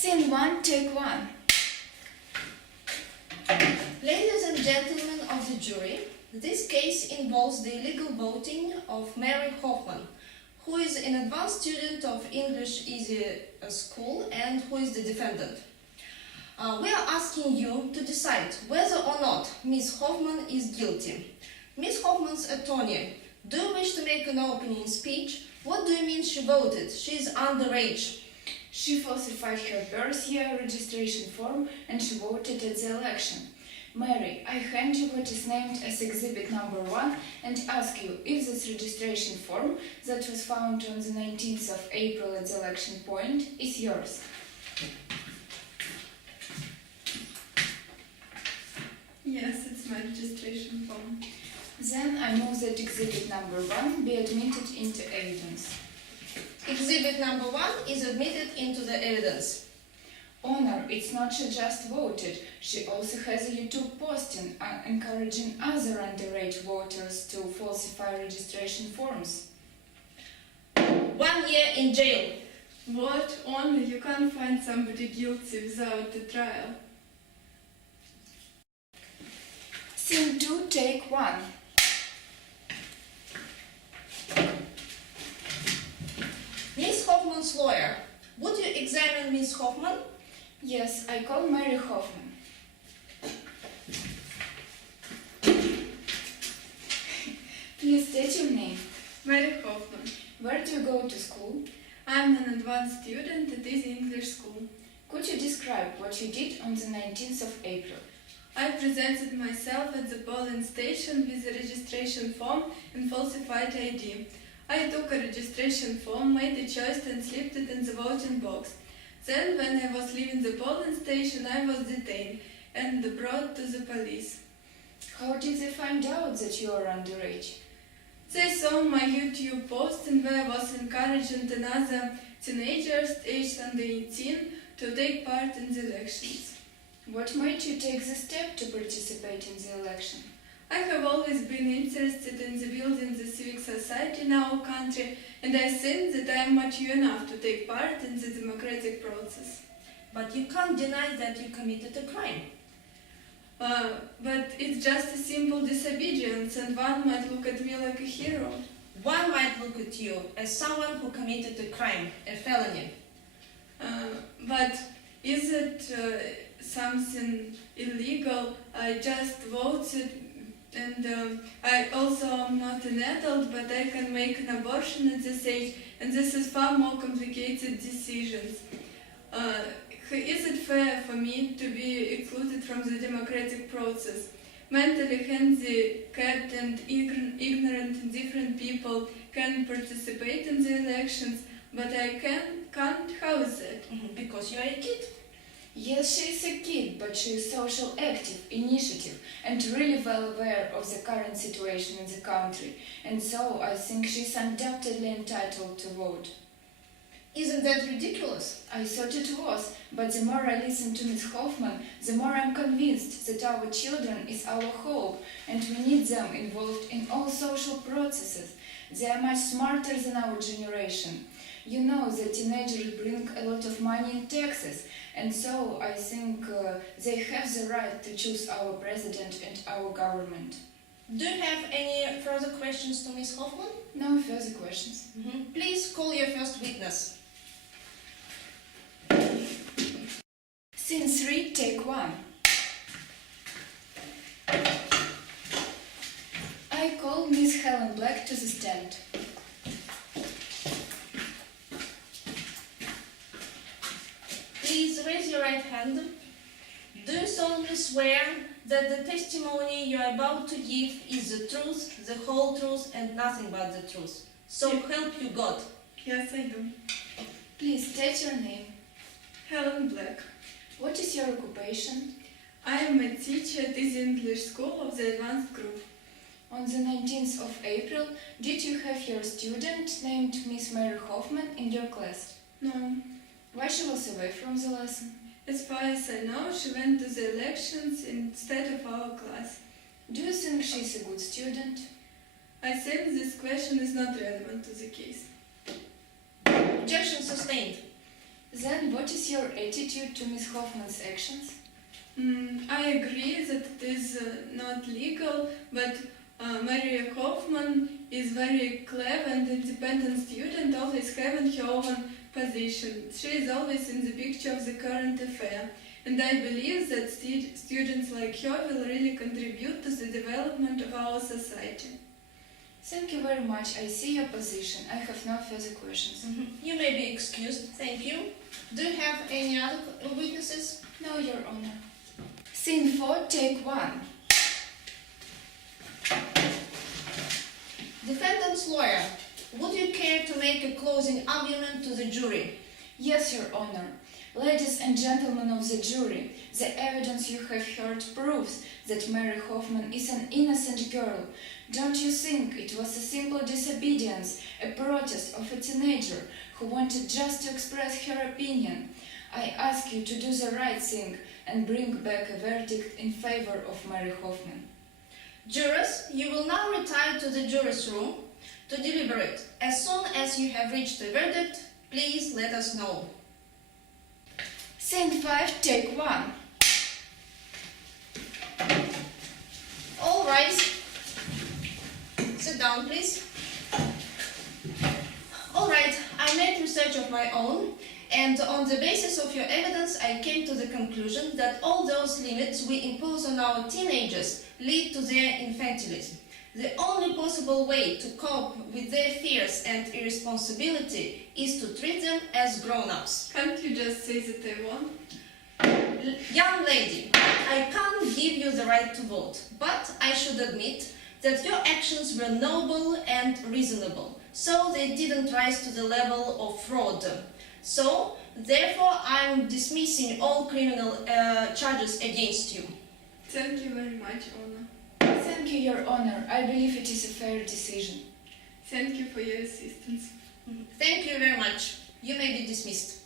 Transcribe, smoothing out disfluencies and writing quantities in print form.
Scene 1, take 1. Ladies and gentlemen of the jury, this case involves the illegal voting of Mary Hoffman, who is an advanced student of English Easy School and who is the defendant. We are asking you to decide whether or not Ms. Hoffman is guilty. Ms. Hoffman's attorney, do you wish to make an opening speech? What do you mean she voted? She is underage. She falsified her birth year registration form and she voted at the election. Mary, I hand you what is named as exhibit number 1 and ask you if this registration form that was found on the 19th of April at the election point is yours. Yes, it's my registration form. Then I move that exhibit number 1 be admitted into evidence. Exhibit number 1 is admitted into the evidence. Honor, it's not she just voted, she also has a YouTube posting encouraging other underage voters to falsify registration forms. 1 year in jail. What? Only you can't find somebody guilty without a trial. Scene 2, take 1. Ms. Hoffman's lawyer, would you examine Ms. Hoffman? Yes, I call Mary Hoffman. Please state your name. Mary Hoffman. Where do you go to school? I'm an advanced student at Easy English School. Could you describe what you did on the 19th of April? I presented myself at the polling station with a registration form and falsified ID. I took a registration form, made a choice and slipped it in the voting box. Then, when I was leaving the polling station, I was detained and brought to the police. How did they find out that you are underage? They saw my YouTube post in where I was encouraging another teenagers aged under 18 to take part in the elections. What made you take the step to participate in the election? I have always been interested in the building the civic society in our country, and I think that I am mature enough to take part in the democratic process. But you can't deny that you committed a crime. But it's just a simple disobedience, and one might look at me like a hero. One might look at you as someone who committed a crime, a felony. But is it something illegal? I just voted, and I also am not an adult, but I can make an abortion at this age, and this is far more complicated decisions. Is it fair for me to be excluded from the democratic process? Mentally handicapped and ignorant and different people can participate in the elections, but I can't. How is that? Because you are a kid. Yes, she is a kid, but she is social, active, initiative, and really well aware of the current situation in the country, and so I think she is undoubtedly entitled to vote. Isn't that ridiculous? I thought it was, but the more I listen to Ms. Hoffman, the more I'm convinced that our children is our hope, and we need them involved in all social processes. They are much smarter than our generation. You know that teenagers bring a lot of money in taxes, and so I think they have the right to choose our president and our government. Do you have any further questions to Ms. Hoffman? No further questions. Please call your first witness. Scene 3, take 1. I call Miss Helen Black to the stand. Please raise your right hand. Do you solemnly swear that the testimony you are about to give is the truth, the whole truth, and nothing but the truth? So help you God. Yes, I do. Please state your name. Helen Black. What is your occupation? I am a teacher at Easy English School of the Advanced Group. On the 19th of April, did you have your student named Miss Mary Hoffman in your class? No. Why she was away from the lesson? As far as I know, she went to the elections instead of our class. Do you think she is a good student? I think this question is not relevant to the case. Objection sustained. Then what is your attitude to Miss Hoffman's actions? I agree that it is not legal, but Mary Hoffman is very clever and independent student, always having her own position. She is always in the picture of the current affair, and I believe that students like her will really contribute to the development of our society. Thank you very much. I see your position. I have no further questions. You may be excused. Thank you. Do you have any other witnesses? No, Your Honor. Scene 4, take 1. Defendant's lawyer, would you care to make a closing argument to the jury? Yes, Your Honor. Ladies and gentlemen of the jury, the evidence you have heard proves that Mary Hoffman is an innocent girl. Don't you think it was a simple disobedience, a protest of a teenager who wanted just to express her opinion? I ask you to do the right thing and bring back a verdict in favor of Mary Hoffman. Jurors, you will now retire to the jurors' room to deliberate. As soon as you have reached a verdict, please let us know. Scene 5, take 1. All rise. Sit down, please. All right, I made research of my own, and on the basis of your evidence, I came to the conclusion that all those limits we impose on our teenagers lead to their infantilism. The only possible way to cope with their fears and irresponsibility is to treat them as grown-ups. Can't you just say that I won? Young lady, I can't give you the right to vote, but I should admit that your actions were noble and reasonable, so they didn't rise to the level of fraud. So, therefore, I'm dismissing all criminal charges against you. Thank you very much, Anna. Thank you, Your Honor. I believe it is a fair decision. Thank you for your assistance. Thank you very much. You may be dismissed.